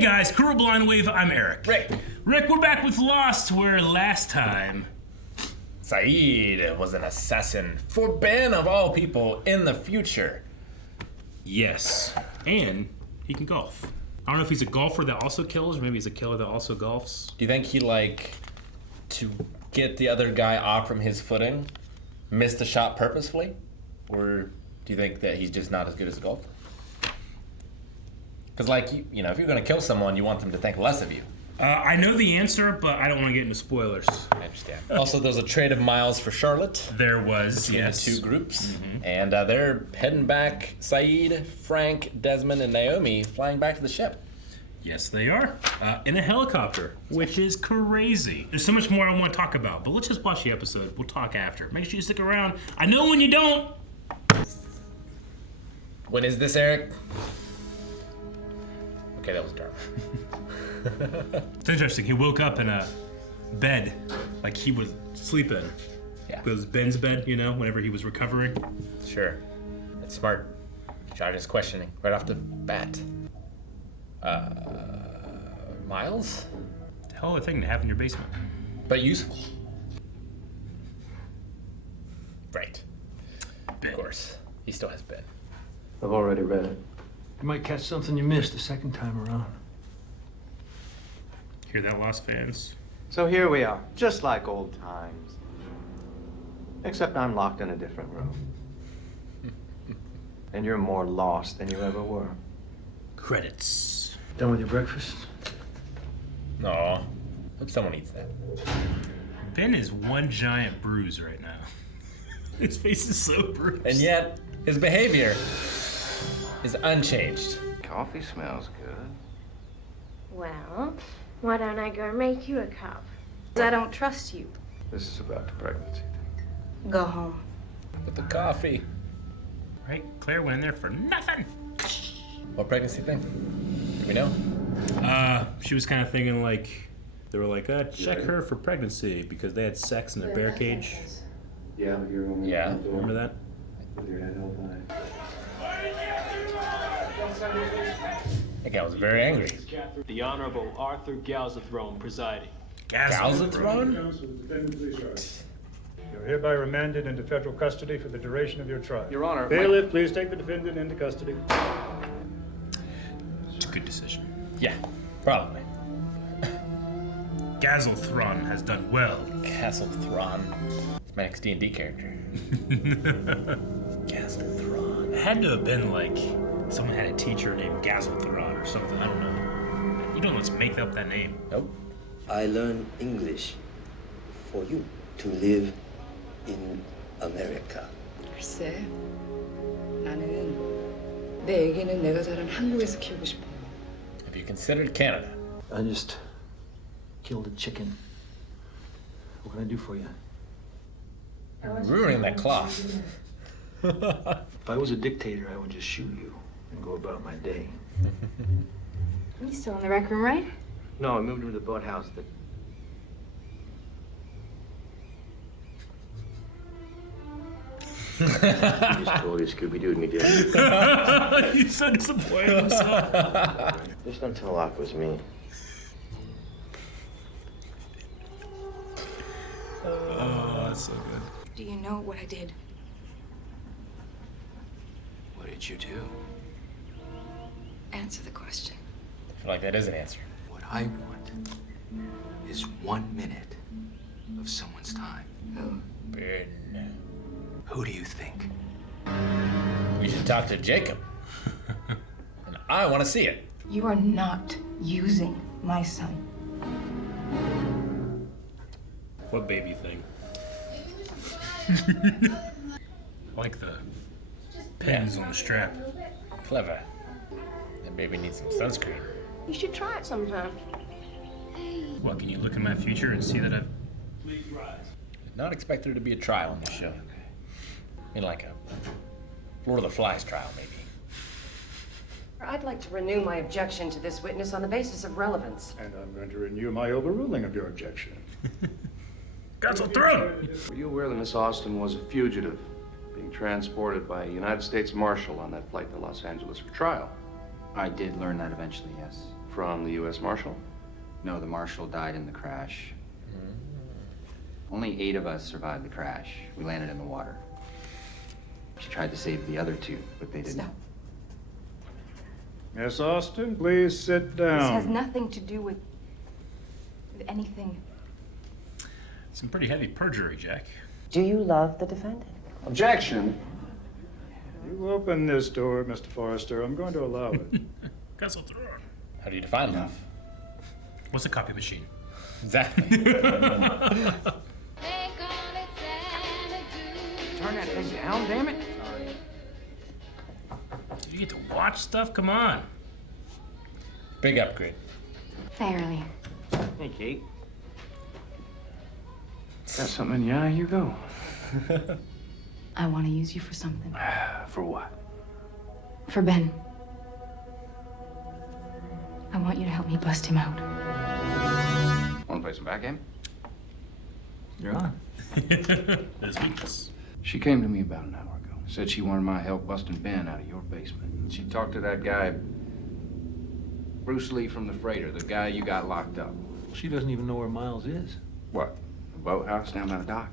guys, Crew Blind Wave, I'm Eric. Rick, we're back with Lost, where last time... Saeed was an assassin for Ben, of all people, in the future. Yes, and he can golf. I don't know if he's a golfer that also kills, or maybe he's a killer that also golfs. Do you think he, to get the other guy off from his footing, missed the shot purposefully? Or do you think that he's just not as good as a golfer? Because, if you're going to kill someone, you want them to think less of you. I know the answer, but I don't want to get into spoilers. I understand. Also, there was a trade of miles for Charlotte. There was, between yes. the two groups. Mm-hmm. And they're heading back. Saeed, Frank, Desmond, and Naomi flying back to the ship. Yes, they are. In a helicopter, which is crazy. There's so much more I want to talk about, but let's just watch the episode. We'll talk after. Make sure you stick around. I know when you don't. When is this, Eric? Okay, that was dark. It's interesting. He woke up in a bed, like he was sleeping. Yeah. It was Ben's bed, whenever he was recovering. Sure. That's smart. Josh is questioning right off the bat. Miles? The hell of a thing to have in your basement. But useful. Right. Ben. Of course. He still has Ben. I've already read it. You might catch something you missed the second time around. Hear that, Lost fans? So here we are, just like old times. Except I'm locked in a different room. And you're more lost than you ever were. Credits. Done with your breakfast? Aw. Hope someone eats that. Ben is one giant bruise right now. His face is so bruised. And yet, his behavior is unchanged. Coffee smells good. Well, why don't I go make you a cup? I don't trust you. This is about the pregnancy thing. Go home. With the coffee. Right? Claire went in there for nothing. What pregnancy thing? Do we know? She was kind of thinking they were like, check her for pregnancy because they had sex in a bear cage. Yeah, you're only. Yeah. Remember that? With your head held high. That guy was very angry. The Honorable Arthur Galzathrone presiding. Galzathrone? You're hereby remanded into federal custody for the duration of your trial. Your Honor, Bailiff, please take the defendant into custody. It's a good decision. Yeah, probably. Galzathrone has done well. Galzathrone. It's my next D&D character. Galzathrone. It had to have been someone had a teacher named Galzathrone or something. I don't know. You don't let's make up that name. Nope. I learn English for you to live in America. 글쎄, 나는 내 애기는 내가 자란 한국에서 키우고 싶어. Have you considered Canada? I just killed a chicken. What can I do for you? Ruining that cloth. If I was a dictator, I would just shoot you and go about my day. You still in the rec room, right? No, I moved him to the boathouse. You just totally Scooby-Dooed me, didn't you? He's so disappointed in himself. Just don't tell Locke it was me. Oh, that's so good. Do you know what I did? What did you do? Answer the question. I feel like that is an answer. What I want is 1 minute of someone's time. Who? Ben. Who do you think? You should talk to Jacob. And I want to see it. You are not using my son. What baby thing? I like the pins on the strap. Clever. That baby needs some sunscreen. You should try it sometime. What, can you look in my future and see that I've... Did not expect there to be a trial on this show. I mean, like a Lord of the Flies trial, maybe. I'd like to renew my objection to this witness on the basis of relevance. And I'm going to renew my overruling of your objection. Galzathrone! Were you aware that Miss Austin was a fugitive, being transported by a United States Marshal on that flight to Los Angeles for trial? I did learn that eventually, yes. From the U.S. Marshal? No, the marshal died in the crash. Only 8 of us survived the crash. We landed in the water. She tried to save the other 2, but they didn't. Stop. Miss Austin, please sit down. This has nothing to do with anything. Some pretty heavy perjury, Jack. Do you love the defendant? Objection! You open this door, Mr. Forrester. I'm going to allow it. Guzzle through. How do you define love? What's a copy machine? Exactly. Turn that thing down, damn it. You get to watch stuff? Come on. Big upgrade. Fairly. Hey, Kate. Got something in your eye? You go. I want to use you for something. For what? For Ben. I want you to help me bust him out. Want to play some backgammon? You're on. His weakness. She came to me about an hour ago. Said she wanted my help busting Ben out of your basement. She talked to that guy, Bruce Lee from the freighter, the guy you got locked up. She doesn't even know where Miles is. What? The boathouse down by the dock?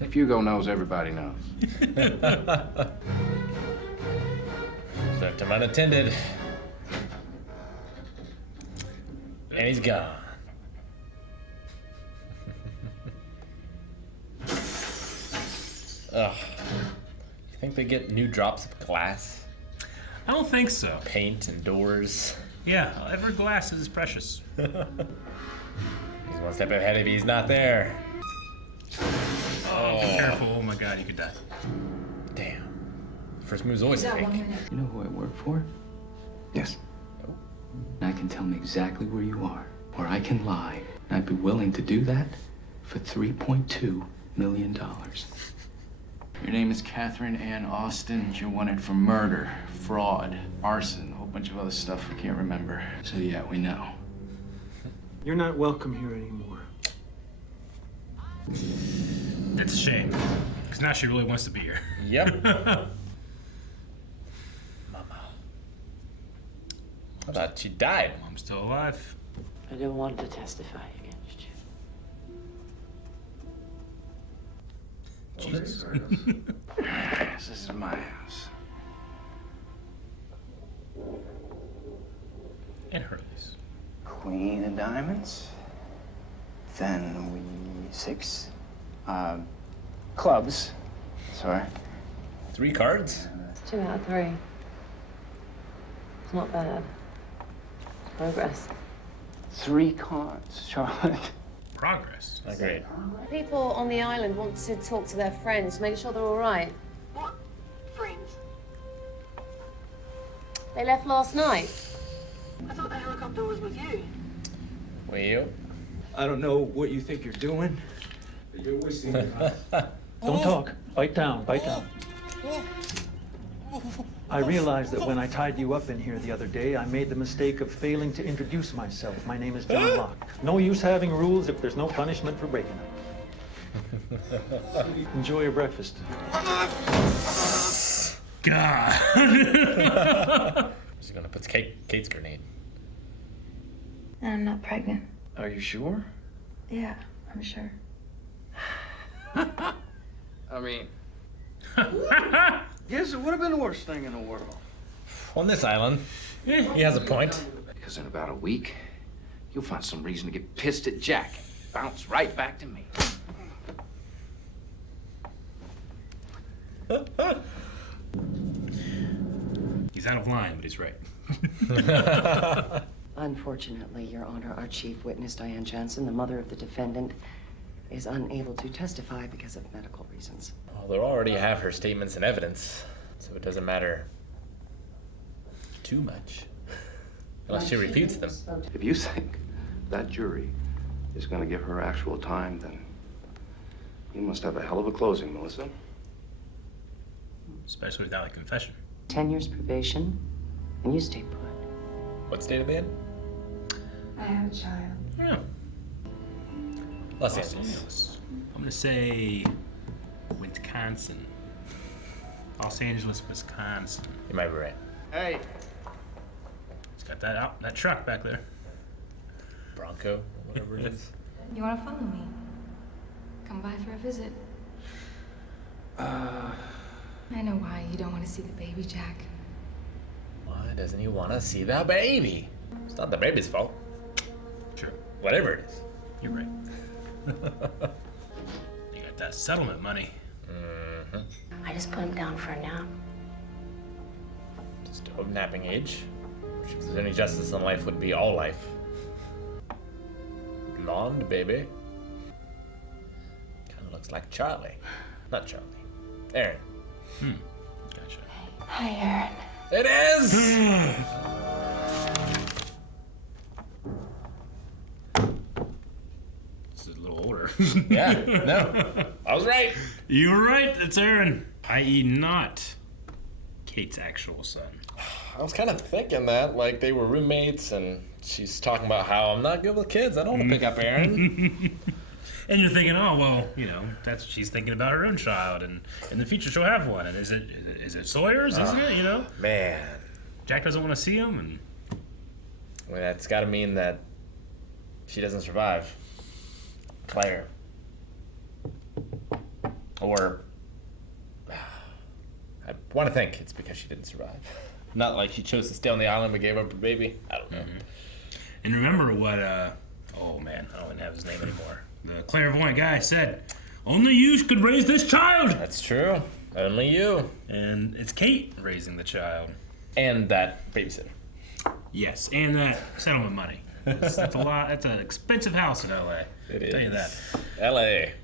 If Hugo knows, everybody knows. Left him unattended. And he's gone. Ugh. You think they get new drops of glass? I don't think so. Paint and doors? Yeah, every glass is precious. He's one step ahead if he's not there. Oh, be careful. Oh my god, you could die. Damn. First move's always fake. You know who I work for? Yes. I can tell them exactly where you are, or I can lie. And I'd be willing to do that for $3.2 million. Your name is Catherine Ann Austin. You're wanted for murder, fraud, arson, a whole bunch of other stuff we can't remember. So yeah, we know. You're not welcome here anymore. That's a shame. Because now she really wants to be here. Yep. Mama. I thought she died. Mom's still alive. I don't want to testify against you. Jesus. This is my house. And Hurley's. Queen of diamonds. Then we 6. Clubs. Sorry. 3 cards? It's 2 out of 3. It's not bad. It's progress. 3 cards, Charlotte. Progress. Agreed. People on the island want to talk to their friends, make sure they're all right. What? Friends? They left last night. I thought the helicopter was with you. Well. I don't know what you think you're doing. You're wasting your time. Don't talk. Bite down. Bite down. I realized that when I tied you up in here the other day, I made the mistake of failing to introduce myself. My name is John Locke. No use having rules if there's no punishment for breaking them. Enjoy your breakfast. God. She's gonna put Kate's grenade. I'm not pregnant. Are you sure? Yeah, I'm sure. I mean... Yes, it would have been the worst thing in the world. On this island, he has a point. Because in about a week, you'll find some reason to get pissed at Jack. Bounce right back to me. He's out of line, but he's right. Unfortunately, Your Honor, our chief witness, Diane Jansen, the mother of the defendant, is unable to testify because of medical reasons. Well, they'll already have her statements and evidence, so it doesn't matter too much. Unless she refutes them. If you think that jury is going to give her actual time, then you must have a hell of a closing, Melissa. Especially without a confession. 10 years probation, and you stay put. What state are they in? I have a child. Yeah. Los Angeles. I'm gonna say Wisconsin. Los Angeles, Wisconsin. You might be right. Hey, It's Got that truck back there. Bronco, or whatever it is. You want to follow me? Come by for a visit. I know why you don't want to see the baby, Jack. Why doesn't he want to see the baby? It's not the baby's fault. Sure. Whatever it is. You're right. You got that settlement money. Mm-hmm. I just put him down for a nap. Still of napping age. Which, if there's any justice in life, would be all life. Blonde baby. Kind of looks like Charlie. Not Charlie. Aaron. Gotcha. Hi, Aaron. It is! This is a little older. Yeah, no. I was right. You were right. It's Aaron. I.e. not Kate's actual son. I was kind of thinking that, like, they were roommates, and she's talking about how I'm not good with kids. I don't want to pick up Aaron. And you're thinking, oh, well, you know, she's thinking about her own child, and in the future she'll have one. And is it Sawyer's, isn't it, you know? Man. Jack doesn't want to see him, and... Well, that's got to mean that she doesn't survive. Claire. Or... I want to think it's because she didn't survive. Not like she chose to stay on the island but gave up her baby. I don't know. Mm-hmm. And remember what, oh man, I don't even have his name anymore. The clairvoyant guy said, only you could raise this child! That's true. Only you. And it's Kate raising the child. And that babysitter. Yes, and that settlement money. That's a lot. That's an expensive house in L.A. It is. Tell you that. L.A.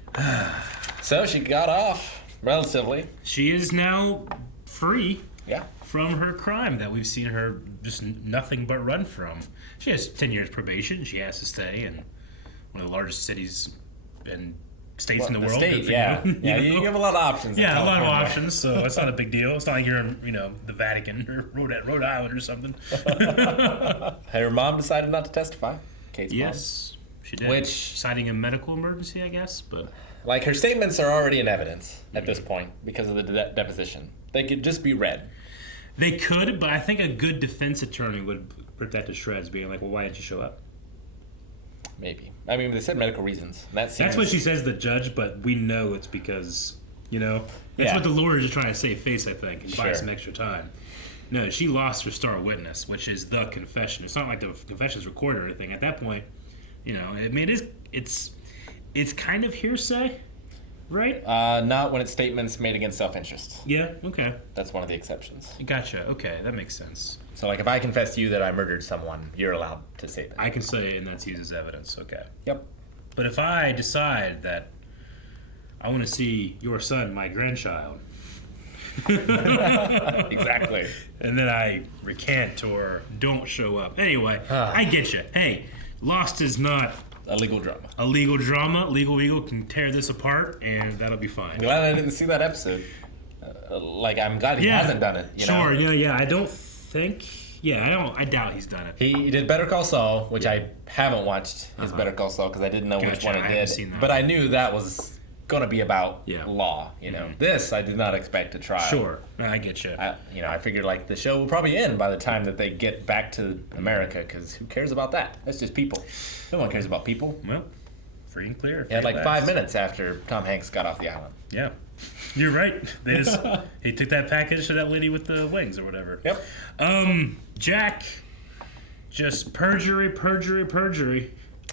So she got off, relatively. She is now free. Yeah. From her crime that we've seen her just nothing but run from. She has 10 years probation. She has to stay in one of the largest cities and states in the world. State, yeah. You give a lot of options. Yeah, a lot of options, so it's not a big deal. It's not like you're in, the Vatican or Rhode Island or something. Her mom decided not to testify. Kate's mom. Yes, she did. Which, citing a medical emergency, I guess, but... Like, her statements are already in evidence at this point because of the deposition. They could just be read. They could, but I think a good defense attorney would rip that to shreds, being like, well, why didn't you show up? Maybe. I mean, they said medical reasons. That's what she says to the judge, but we know it's because, that's what the lawyers are trying to save face, I think, and buy some extra time. No, she lost her star witness, which is the confession. It's not like the confession's recorded or anything. At that point, I mean, it's kind of hearsay, right? Not when it's statements made against self-interest. Yeah, okay. That's one of the exceptions. Gotcha, okay, that makes sense. So, like, if I confess to you that I murdered someone, you're allowed to say that. I can say, and that's used as evidence, okay. Yep. But if I decide that I want to see your son, my grandchild... Exactly. And then I recant or don't show up. Anyway, I get you. Hey, Lost is not... A legal drama. A legal drama. Legal Eagle can tear this apart, and that'll be fine. I'm glad I didn't see that episode. I'm glad he hasn't done it. Sure, yeah. I don't think... Yeah, I doubt he's done it. He did Better Call Saul, which I haven't watched his Better Call Saul because I didn't know which one it did. Seen that. But I knew that was going to be about law. This I did not expect to try. Sure, I get you. I figured like the show will probably end by the time that they get back to America because who cares about that? That's just people. No one cares about people. Well, free and clear. It had like 5 minutes after Tom Hanks got off the island. Yeah. You're right. He took that package to that lady with the wings or whatever. Yep. Jack, just perjury.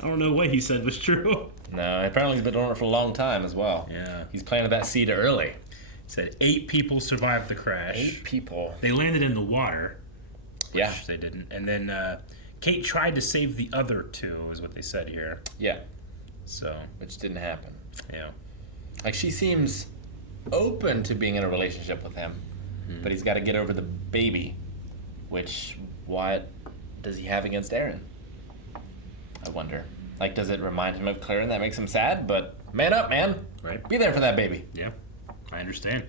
I don't know what he said was true. No, apparently he's been doing it for a long time as well. Yeah. He's planted that seed early. He said 8 people survived the crash. 8 people. They landed in the water. Yeah. They didn't. And then Kate tried to save the other 2, is what they said here. Yeah. So. Which didn't happen. Yeah. Like, she seems open to being in a relationship with him, but he's got to get over the baby, which, what does he have against Aaron? I wonder. Like, does it remind him of Claire and that makes him sad? But man up, man. Right. Be there for that baby. Yeah, I understand.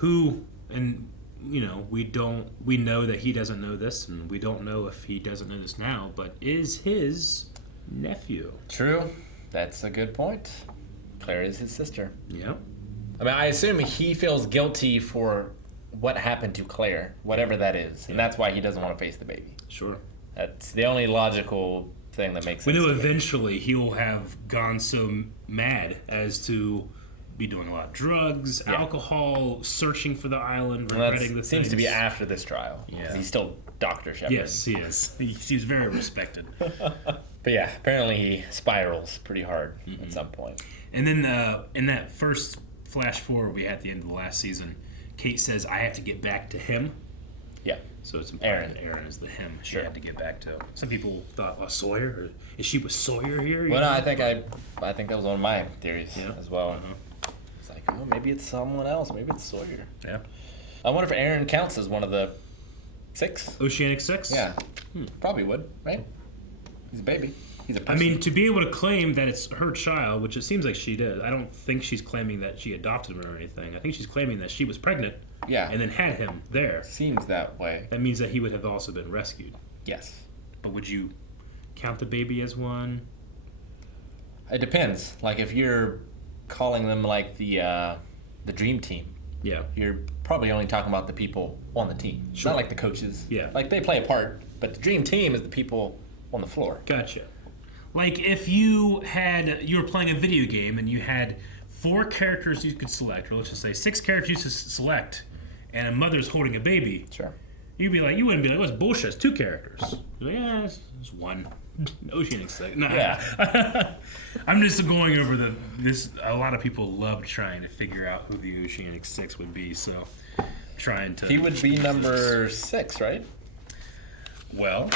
We know that he doesn't know this, and we don't know if he doesn't know this now, but is his nephew. True. That's a good point. Claire is his sister. Yeah. I mean, I assume he feels guilty for what happened to Claire, whatever that is, and that's why he doesn't want to face the baby. Sure. That's the only logical thing that makes sense. We know eventually he'll have gone so mad as to be doing a lot of drugs, alcohol, searching for the island, regretting the things. Seems to be after this trial. Yeah. He's still Dr. Shepard. Yes, he is. He seems very respected. But yeah, apparently he spirals pretty hard at some point. And then in that first flash forward we had at the end of the last season, Kate says, I have to get back to him. Yeah. So it's important that Aaron is the him she had to get back to. Some people thought, Sawyer? Or is she with Sawyer here? Well, no, I think that was one of my theories as well. It's like, oh, maybe it's someone else. Maybe it's Sawyer. Yeah. I wonder if Aaron counts as one of the 6. Oceanic 6? Yeah. Probably would, right? He's a baby. He's a person. I mean, to be able to claim that it's her child, which it seems like she did, I don't think she's claiming that she adopted him or anything. I think she's claiming that she was pregnant and then had him there. Seems that way. That means that he would have also been rescued. Yes. But would you count the baby as one? It depends. Like, if you're calling them like the dream team, you're probably only talking about the people on the team. It's not like the coaches. Yeah. Like, they play a part, but the dream team is the people on the floor. Gotcha. Like, if you were playing a video game and you had 4 characters you could select, or let's just say 6 characters you could select, and a mother's holding a baby. Sure. You wouldn't be like, what's bullshit? It's 2 characters. You're like, yeah, it's 1. Oceanic 6. No. Yeah. I'm just going over this. A lot of people love trying to figure out who the Oceanic 6 would be, so trying to. He would be number 6, right? Well,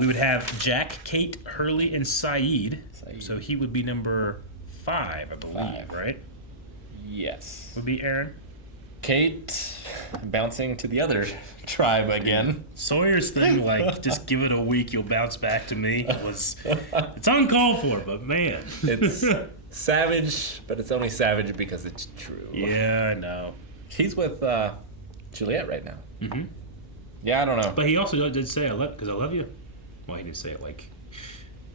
we would have Jack, Kate, Hurley, and Saeed. So he would be number 5, I believe, right? Yes. Would be Aaron. Kate bouncing to the other tribe again. Sawyer's thing, like, just give it a week, you'll bounce back to me, it's uncalled for, but man. It's savage, but it's only savage because it's true. Yeah, I know. He's with Juliet right now. Mm-hmm. Yeah, I don't know. But he also did say, I love you. Well, he didn't say it like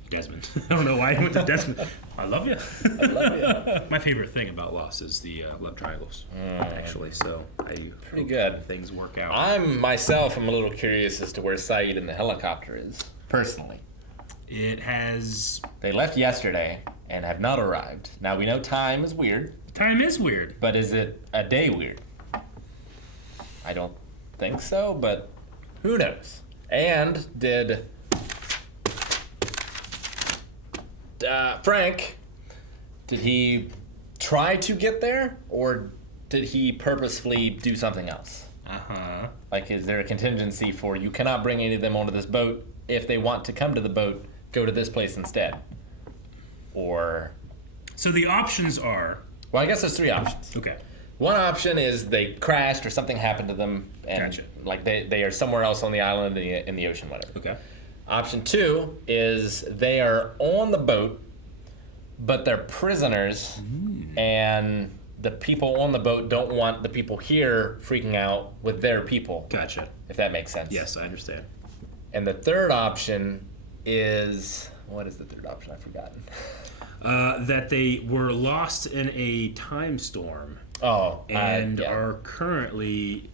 Desmond. I don't know why he went to Desmond. I love you. I love you. My favorite thing about Lost is the love triangles, actually. So pretty good. Things work out. I'm a little curious as to where Saeed in the helicopter is, personally. They left yesterday and have not arrived. Now, we know time is weird. Time is weird. But is it a day weird? I don't think so, but who knows? And did Frank, did he try to get there, or did he purposefully do something else? Uh-huh. Like, is there a contingency for you cannot bring any of them onto this boat? If they want to come to the boat, go to this place instead. Or... So the options are... Well, I guess there's 3 options. Okay. One option is they crashed or something happened to them, and like they are somewhere else on the island in the ocean, whatever. Okay. Option 2 is they are on the boat, but they're prisoners, and the people on the boat don't want the people here freaking out with their people. Gotcha. If that makes sense. Yes, I understand. And the third option is... What is the third option? I've forgotten. That they were lost in a time storm. Oh. And are currently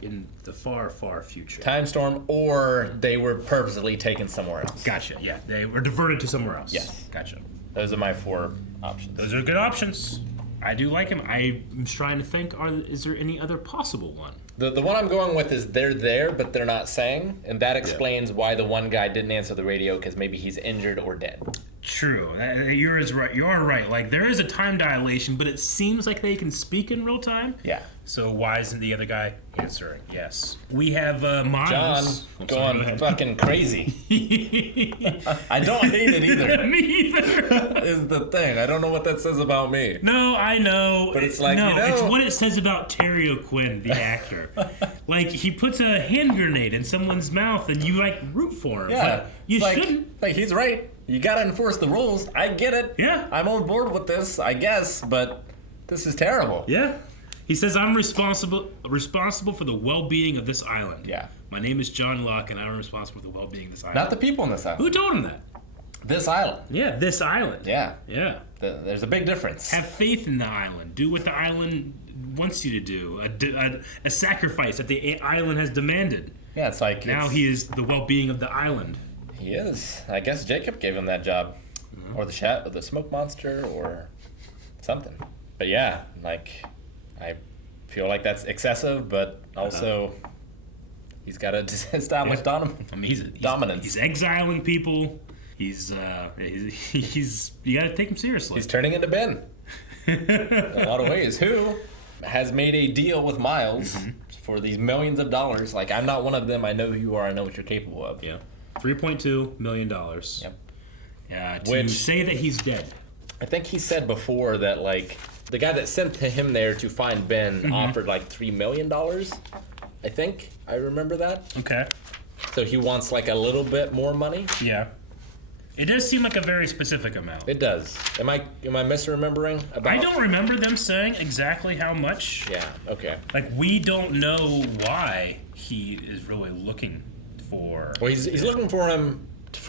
in the far, far future. Time storm, or they were purposely taken somewhere else. Gotcha, yeah. They were diverted to somewhere else. Yes. Gotcha. Those are my 4 options. Those are good options. I do like them. I'm trying to think, is there any other possible one? The one I'm going with is they're there, but they're not saying, and that explains why the one guy didn't answer the radio, because maybe he's injured or dead. True. You're right. You are right. Like, there is a time dilation, but it seems like they can speak in real time. Yeah. So why isn't the other guy answering? Yes. We have Miles. John going fucking crazy. I don't hate it either. Me either. Is the thing. I don't know what that says about me. No, I know. But it's like, no, you know. It's what it says about Terry O'Quinn, the actor. Like, he puts a hand grenade in someone's mouth and you, like, root for him. Yeah. But you shouldn't. Like, he's right. You gotta enforce the rules. I get it. Yeah. I'm on board with this, I guess, but this is terrible. Yeah. He says, I'm responsible for the well-being of this island. Yeah. My name is John Locke, and I'm responsible for the well-being of this island. Not the people on this island. Who told him that? This island. Yeah, this island. Yeah. Yeah. There's a big difference. Have faith in the island. Do what the island wants you to do. A sacrifice that the island has demanded. Yeah, it's like now he is the well-being of the island. He is. I guess Jacob gave him that job, or the smoke monster, or something. But yeah, like I feel like that's excessive, but also he's got to establish dominance. He's exiling people. He's you got to take him seriously. He's turning into Ben in a lot of ways. Who has made a deal with Miles for these millions of dollars? Like, I'm not one of them. I know who you are. I know what you're capable of. Yeah, $3.2 million. Yep. To say that he's dead. I think he said before that, like, the guy that sent him there to find Ben offered like $3 million. I think I remember that. Okay. So he wants like a little bit more money. Yeah. It does seem like a very specific amount. It does. Am I misremembering? I don't remember them saying exactly how much. Yeah. Okay. Like, we don't know why he is really looking for. Well, he's looking for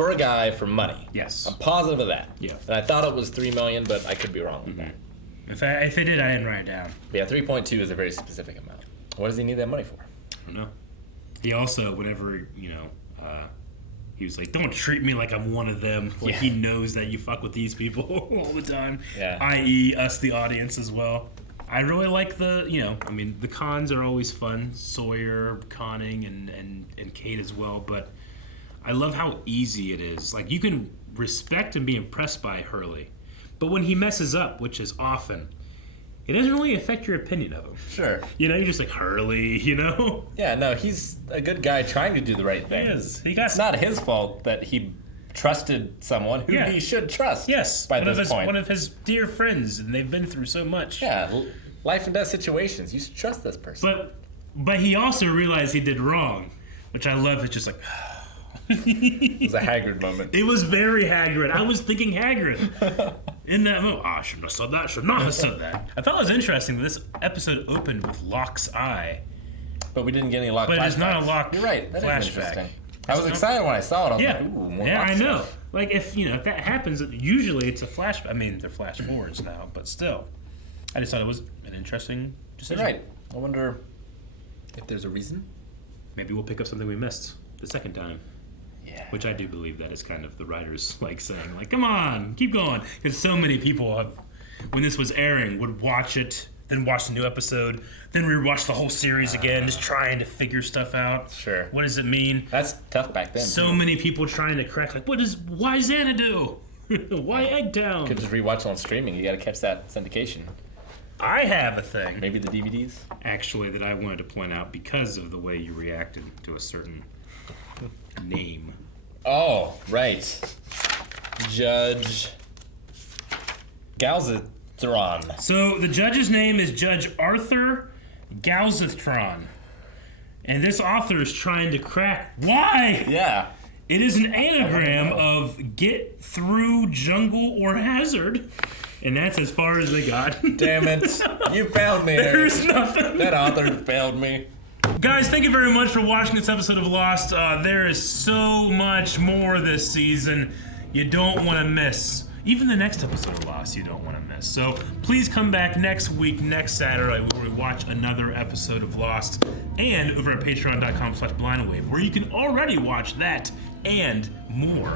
a guy for money. Yes. I'm positive of that. Yeah. And I thought it was $3 million, but I could be wrong with that. If I did, I didn't write it down. Yeah, 3.2 is a very specific amount. What does he need that money for? I don't know. He also, whenever, he was like, don't treat me like I'm one of them. Like, he knows that you fuck with these people all the time. Yeah. I.e. us, the audience, as well. I really like the cons are always fun. Sawyer conning and Kate as well. But I love how easy it is. Like, you can respect and be impressed by Hurley. But when he messes up, which is often, it doesn't really affect your opinion of him. Sure. You're just like, Hurley, Yeah, no, he's a good guy trying to do the right thing. He is. It's not his fault that he trusted someone who he should trust. Yes. By this point. One of his dear friends, and they've been through so much. Yeah, life and death situations. You should trust this person. But he also realized he did wrong, which I love. It's just like... It was a Hagrid moment. It was very Hagrid. I was thinking Hagrid in that moment. I should have said that. Should not have said that. I thought it was interesting that this episode opened with Locke's eye, but we didn't get any Locke. But it's not a Locke. You're right. That flashback. is interesting. I was excited when I saw it. I was like, ooh, more yeah, Locke I know. stuff. Like if that happens, usually it's a flash. I mean, they're flash forwards now, but still, I just thought it was an interesting decision. You're right. I wonder if there's a reason. Maybe we'll pick up something we missed the second time. Yeah. Which I do believe that is kind of the writers saying, come on, keep going. Because so many people have, when this was airing, would watch it, then watch the new episode, then rewatch the whole series again, just trying to figure stuff out. Sure. What does it mean? That's tough back then. So many people trying to crack, why Xanadu? Why Eggtown? Could just rewatch it on streaming. You got to catch that syndication. I have a thing. Maybe the DVDs? Actually, that I wanted to point out because of the way you reacted to a certain name. Oh, right. Judge Galzithron. So the judge's name is Judge Arthur Galzithron. And this author is trying to crack why. Yeah. It is an anagram of get through jungle or hazard. And that's as far as they got. Damn it. You failed me. There's nothing. That author failed me. Guys, thank you very much for watching this episode of Lost. There is so much more this season you don't want to miss. Even the next episode of Lost you don't want to miss. So please come back next week, next Saturday, where we watch another episode of Lost. And over at patreon.com/blindwave, where you can already watch that and more.